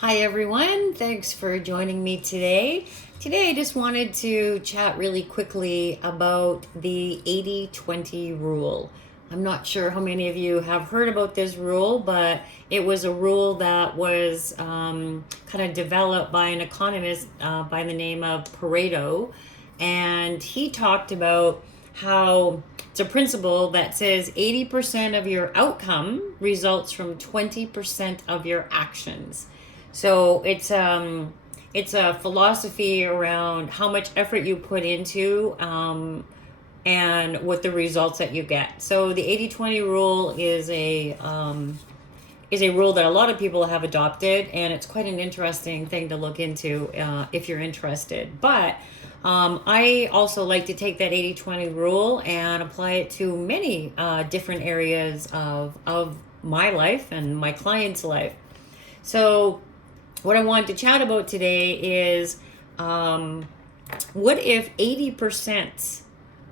Hi everyone, thanks for joining me today. Today I just wanted to chat really quickly about the 80/20 rule. I'm not sure how many of you have heard about this rule, but it was a rule that was kind of developed by an economist by the name of Pareto. And he talked about how it's a principle that says 80% of your outcome results from 20% of your actions. So it's a philosophy around how much effort you put into and what the results that you get. So the 80/20 rule is a rule that a lot of people have adopted, and it's quite an interesting thing to look into if you're interested. But I also like to take that 80/20 rule and apply it to many different areas of my life and my clients' life. So what I wanted to chat about today is what if 80%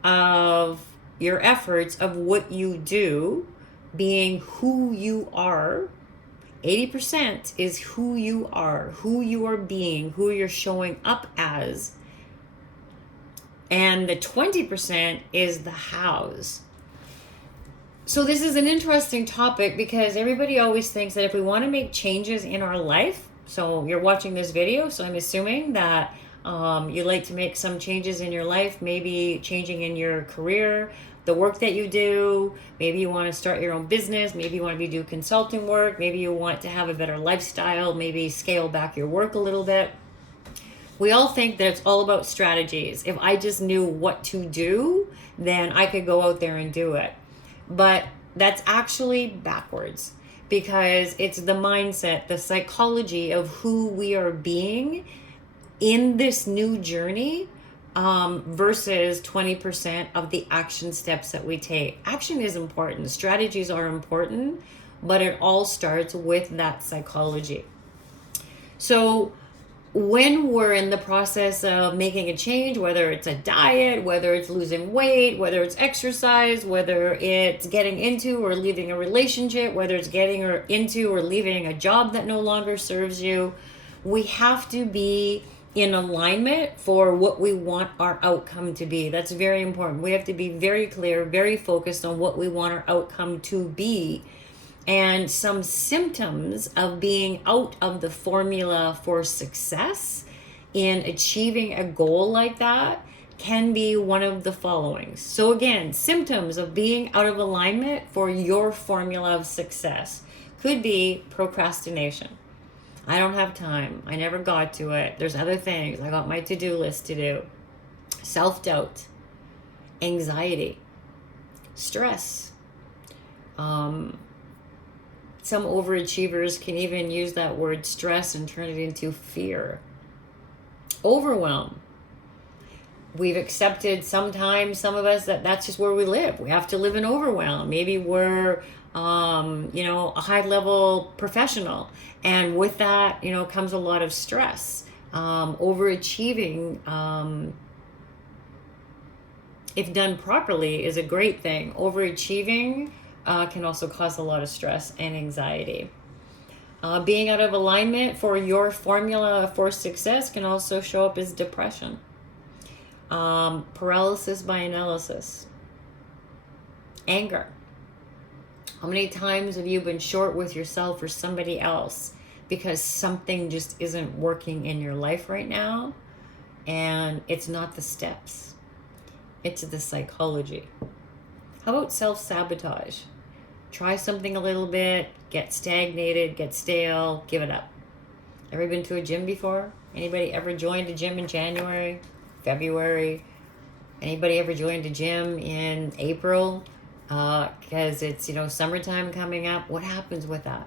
of your efforts of what you do being who you are, 80% is who you are being, who you're showing up as, and the 20% is the hows. So this is an interesting topic because everybody always thinks that if we want to make changes in our life, so you're watching this video, so I'm assuming that you'd like to make some changes in your life, maybe changing in your career, the work that you do, maybe you want to start your own business, maybe you want to do consulting work, maybe you want to have a better lifestyle, maybe scale back your work a little bit. We all think that it's all about strategies. If I just knew what to do, then I could go out there and do it. But that's actually backwards because it's the mindset, the psychology of who we are being in this new journey versus 20% of the action steps that we take. Action is important, strategies are important, but it all starts with that psychology. So when we're in the process of making a change, whether it's a diet, whether it's losing weight, whether it's exercise, whether it's getting into or leaving a relationship, whether it's getting into or leaving a job that no longer serves you, we have to be in alignment for what we want our outcome to be. That's very important. We have to be very clear, very focused on what we want our outcome to be. And some symptoms of being out of the formula for success in achieving a goal like that can be one of the following. So again, symptoms of being out of alignment for your formula of success could be procrastination. I don't have time. I never got to it. There's other things. I got my to-do list to do. Self-doubt, anxiety, stress. Some overachievers can even use that word stress and turn it into fear. Overwhelm. We've accepted sometimes, some of us, that that's just where we live. We have to live in overwhelm. Maybe we're, a high level professional. And with that, comes a lot of stress. Overachieving, if done properly, is a great thing. Overachieving can also cause a lot of stress and anxiety. Being out of alignment for your formula for success can also show up as depression. Paralysis by analysis. Anger. How many times have you been short with yourself or somebody else because something just isn't working in your life right now? And it's not the steps, it's the psychology. How about self-sabotage? Try something a little bit, get stagnated, get stale, give it up. Ever been to a gym before? Anybody ever joined a gym in January, February? Anybody ever joined a gym in April? Because it's, summertime coming up. What happens with that?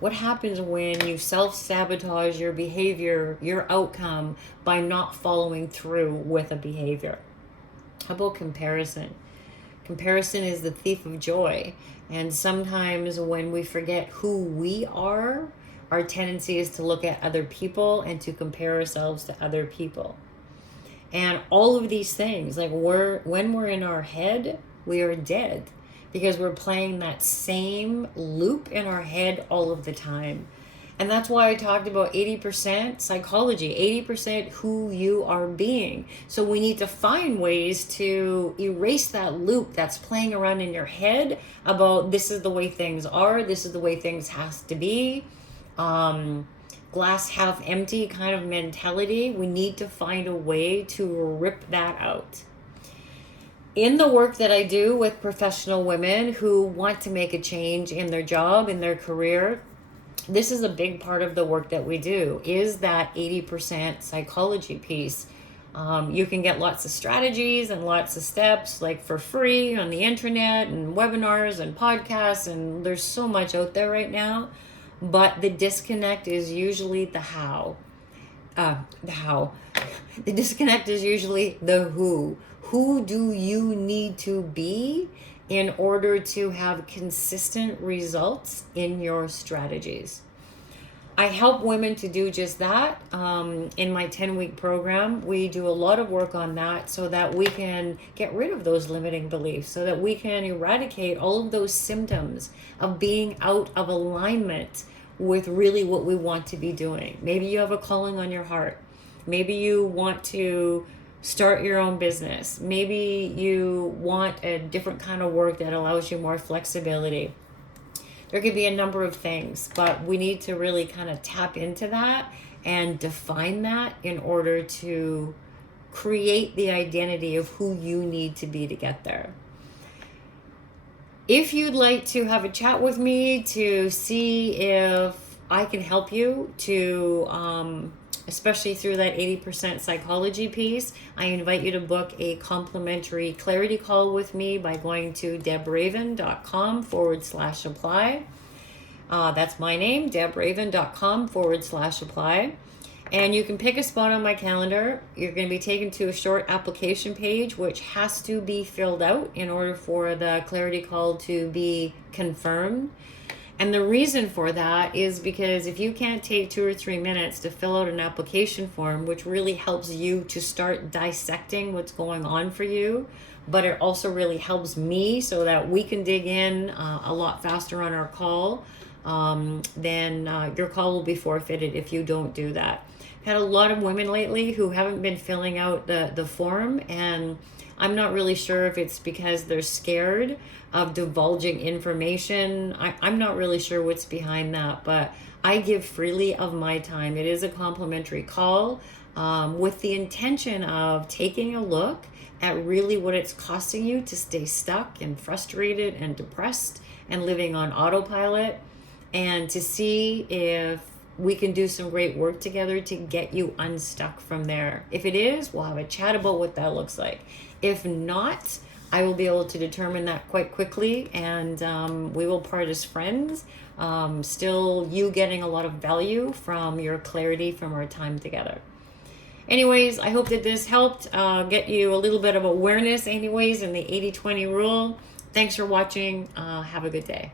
What happens when you self-sabotage your behavior, your outcome, by not following through with a behavior? How about comparison? Comparison is the thief of joy. And sometimes when we forget who we are, our tendency is to look at other people and to compare ourselves to other people. And all of these things, like when we're in our head, we are dead because we're playing that same loop in our head all of the time. And that's why I talked about 80% psychology, 80% who you are being. So we need to find ways to erase that loop that's playing around in your head about this is the way things are, this is the way things has to be. Glass half empty kind of mentality. We need to find a way to rip that out. In the work that I do with professional women who want to make a change in their job, in their career, this is a big part of the work that we do, is that 80% psychology piece. You can get lots of strategies and lots of steps like for free on the internet and webinars and podcasts, and there's so much out there right now. But the disconnect is usually the how. The disconnect is usually the who. Who do you need to be in order to have consistent results in your strategies? I help women to do just that. In my 10-week program, we do a lot of work on that so that we can get rid of those limiting beliefs, so that we can eradicate all of those symptoms of being out of alignment with really what we want to be doing. Maybe you have a calling on your heart. Maybe you want to start your own business. Maybe you want a different kind of work that allows you more flexibility. There could be a number of things, but we need to really kind of tap into that and define that in order to create the identity of who you need to be to get there. If you'd like to have a chat with me to see if I can help you to, especially through that 80% psychology piece, I invite you to book a complimentary clarity call with me by going to debraven.com/apply. That's my name, debraven.com/apply. And you can pick a spot on my calendar. You're going to be taken to a short application page, which has to be filled out in order for the clarity call to be confirmed. And the reason for that is because if you can't take 2 or 3 minutes to fill out an application form, which really helps you to start dissecting what's going on for you, but it also really helps me so that we can dig in a lot faster on our call, then your call will be forfeited if you don't do that. I've had a lot of women lately who haven't been filling out the form, and I'm not really sure if it's because they're scared of divulging information. I'm not really sure what's behind that, but I give freely of my time. It is a complimentary call with the intention of taking a look at really what it's costing you to stay stuck and frustrated and depressed and living on autopilot, and to see if we can do some great work together to get you unstuck from there. If it is, we'll have a chat about what that looks like. If not, I will be able to determine that quite quickly, and we will part as friends. Still you getting a lot of value from your clarity from our time together. Anyways, I hope that this helped get you a little bit of awareness anyways in the 80-20 rule. Thanks for watching. Have a good day.